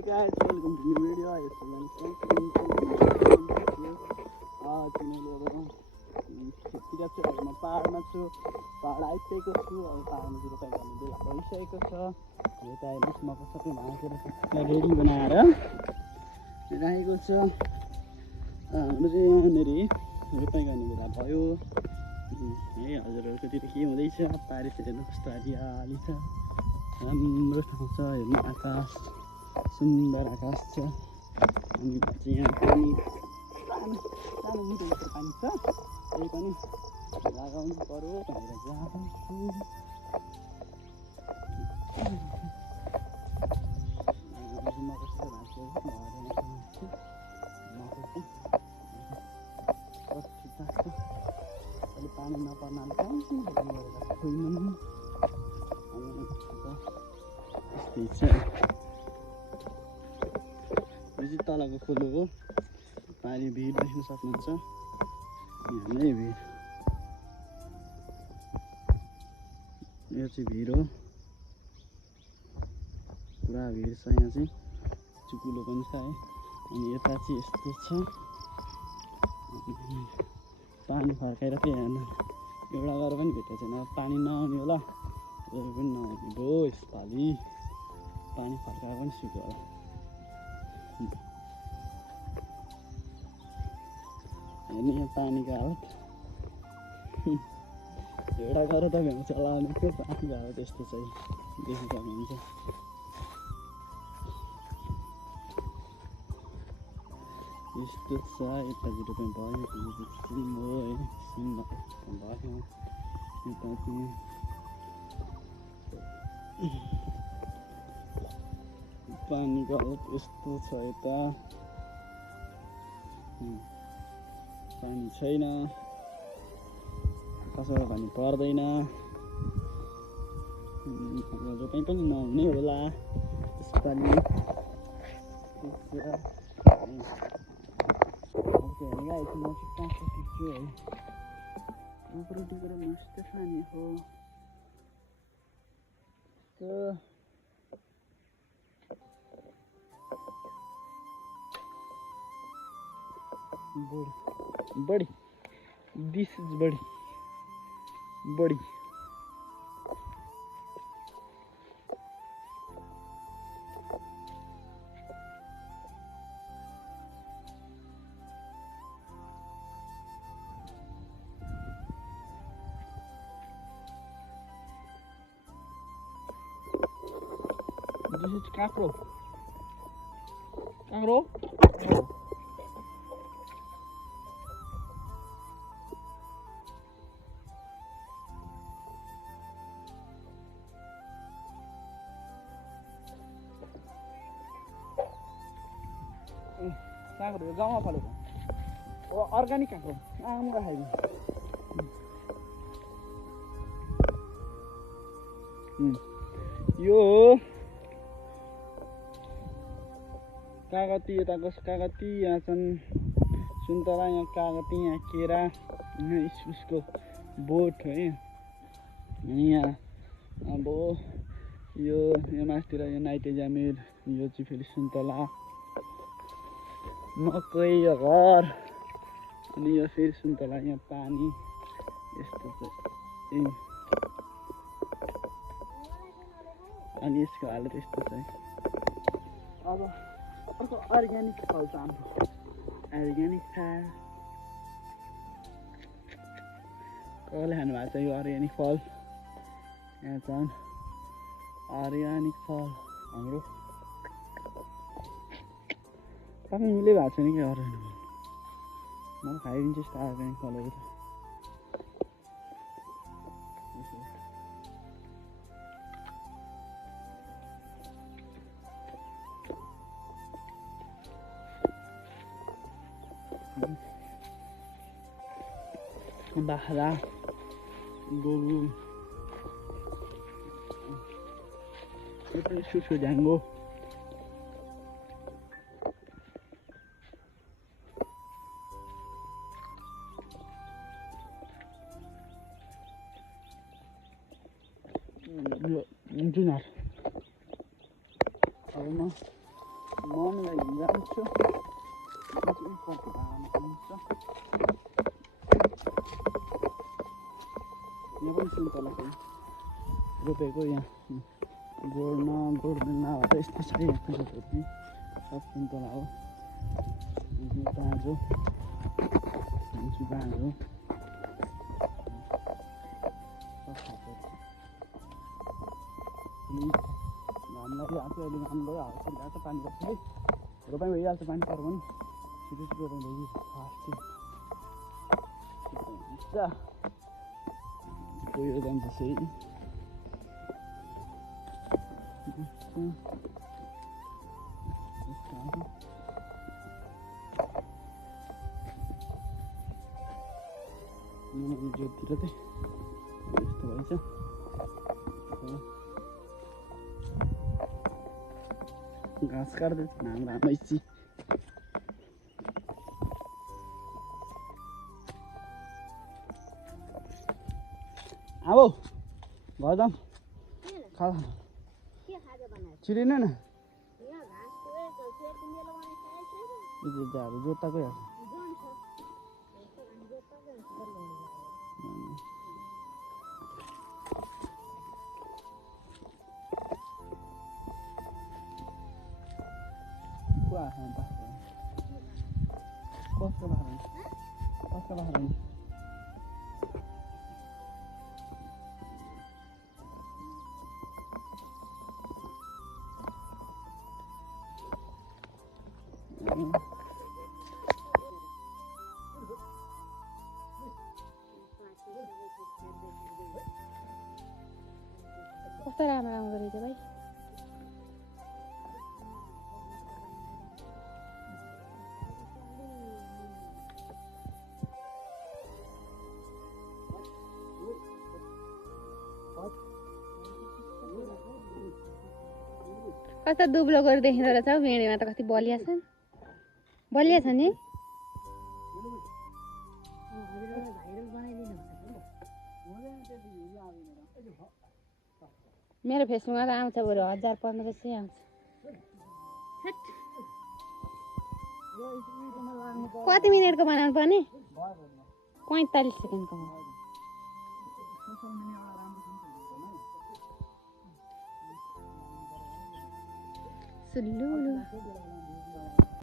Hey guys, welcome to new video. Yes, म पाहाडमा छु पाहाड आइसकेको छु अब पाहाडमा चाहिँ रोपाइ गर्ने बेला भइसकेको छ यता हेर्नुहोस् मको सबै भाँचेर रेडी बनाएर राखेको छ हाम्रो चाहिँ यहाँनिर रोपाइ गर्ने बेला भयो है हजुरहरूकोतिर के हुँदैछ पारितिर हेर्नु कस्तो हरियाली छ राम्रो ठाउँ छ हेर्नु आकाश सुन्दर आकाश छ अनि यहाँ पनि सानो मिठो पानी छ त्यही पनि लगाउनु पर्यो भनेर जान्छु म कस्तो भाँच्यो अहिले पानी नपर्नाले कहीँ गरेर खोइनु यस्तै छ यो चाहिँ तलको खोलो हो पानी भिड देख्न सक्नुहुन्छ यहाँ नै भिड यो चाहिँ भिड हो पुरा भिड छ यहाँ चाहिँ चुकुलो पनि छ है अनि यता चाहिँ यस्तो छ पानी फर्काएर चाहिँ हेर्नु एउटा गरेर पनि भेटेको छैन पानी नआउने होला अरू पनि नआउने भयो यसपालि पानी फर्काएर पनि सुक्यो होला हेर्नु यहाँ पानीको हालत एउटा गरेर त भ्याउँछ चलाउनेको पानीको हालत यस्तो चाहिँ देखि सक्नुहुन्छ यस्तो छ यतातिर पनि भयो सिम हो है सिम भयो यता चाहिँ पानीको हालत यस्तो छ यता पानी छैन कसैको पानी पर्दैन रोपाइ पनि नहुने होला यसपालि गाइस म चाहिँ काँक्रो टिप्छु है काँक्रो टिपेर मस्त खाने हो buddy this is buddy This is काँक्रो काँक्रो गाउँमा फलेको अर्ग्यानिक काँक्रो आमा खाइदिनु यो हो कागती यताको कागती यहाँ छन् सुन्तला यहाँ कागती यहाँ केरा यहाँ इस्कुसको बोट है अनि यहाँ अब यो मासतिर यो नाइटे जामिर यो चाहिँ फेरि सुन्तला मकै यो घर अनि यो फेरि सुन्तला यहाँ पानी यस्तो चाहिँ अनि यसको हालत यस्तो छ अब अर्को अर्ग्यानिक फल छ हाम्रो अर्ग्यानिक फल कसले खानु भएको छ यो अर्ग्यानिक फल यहाँ छन् अर्ग्यानिक फल हाम्रो तपाईँ मिले भएको छैन कि अर्ग्यानिक फल म खाइदिन्छु यस्तो अर्ग्यानिक फलहरू त बाख्रा गोरु यो पनि सुसु झ्याङ्गो जुनार अब म मम्मीलाई जान्छु उपरको भाँडामा हुन्छ यो पनि सुन्तला छ रोपेको यहाँ गोड्दैन अब यस्तो छ यहाँको रोपेको सब सुन्तला हो बाँझो बाँझो घाम लागिहाल्छ अहिले घाम गइहाल्छ ल्याएको पानी पर्छ है रोपाइ भइहाल्छ पानी पर्यो भने छिटो छिटो रोपाइ भइहाल्छ फास्ट हुन्छ गयो जान्छ सही जोतिर चाहिँ यस्तो भएछ घाँस काट्दैछ हाम्रो आमैसी अब घर जाऊँ खा छिरिन न जोताकै हाल्छ कसको बाख्रा कस्तो राम्रो राम्रो रहेछ भाइ कस्तो दुब्लो गरी देखिँदो रहेछ हौ भेँडीमा त कति बलिया छ नि मेरो फेसबुकमा त आउँछ बरु 1000-1500 आउँछ कति मिनटको बनाउनु पर्ने 45 सेकेन्डको सुल्लु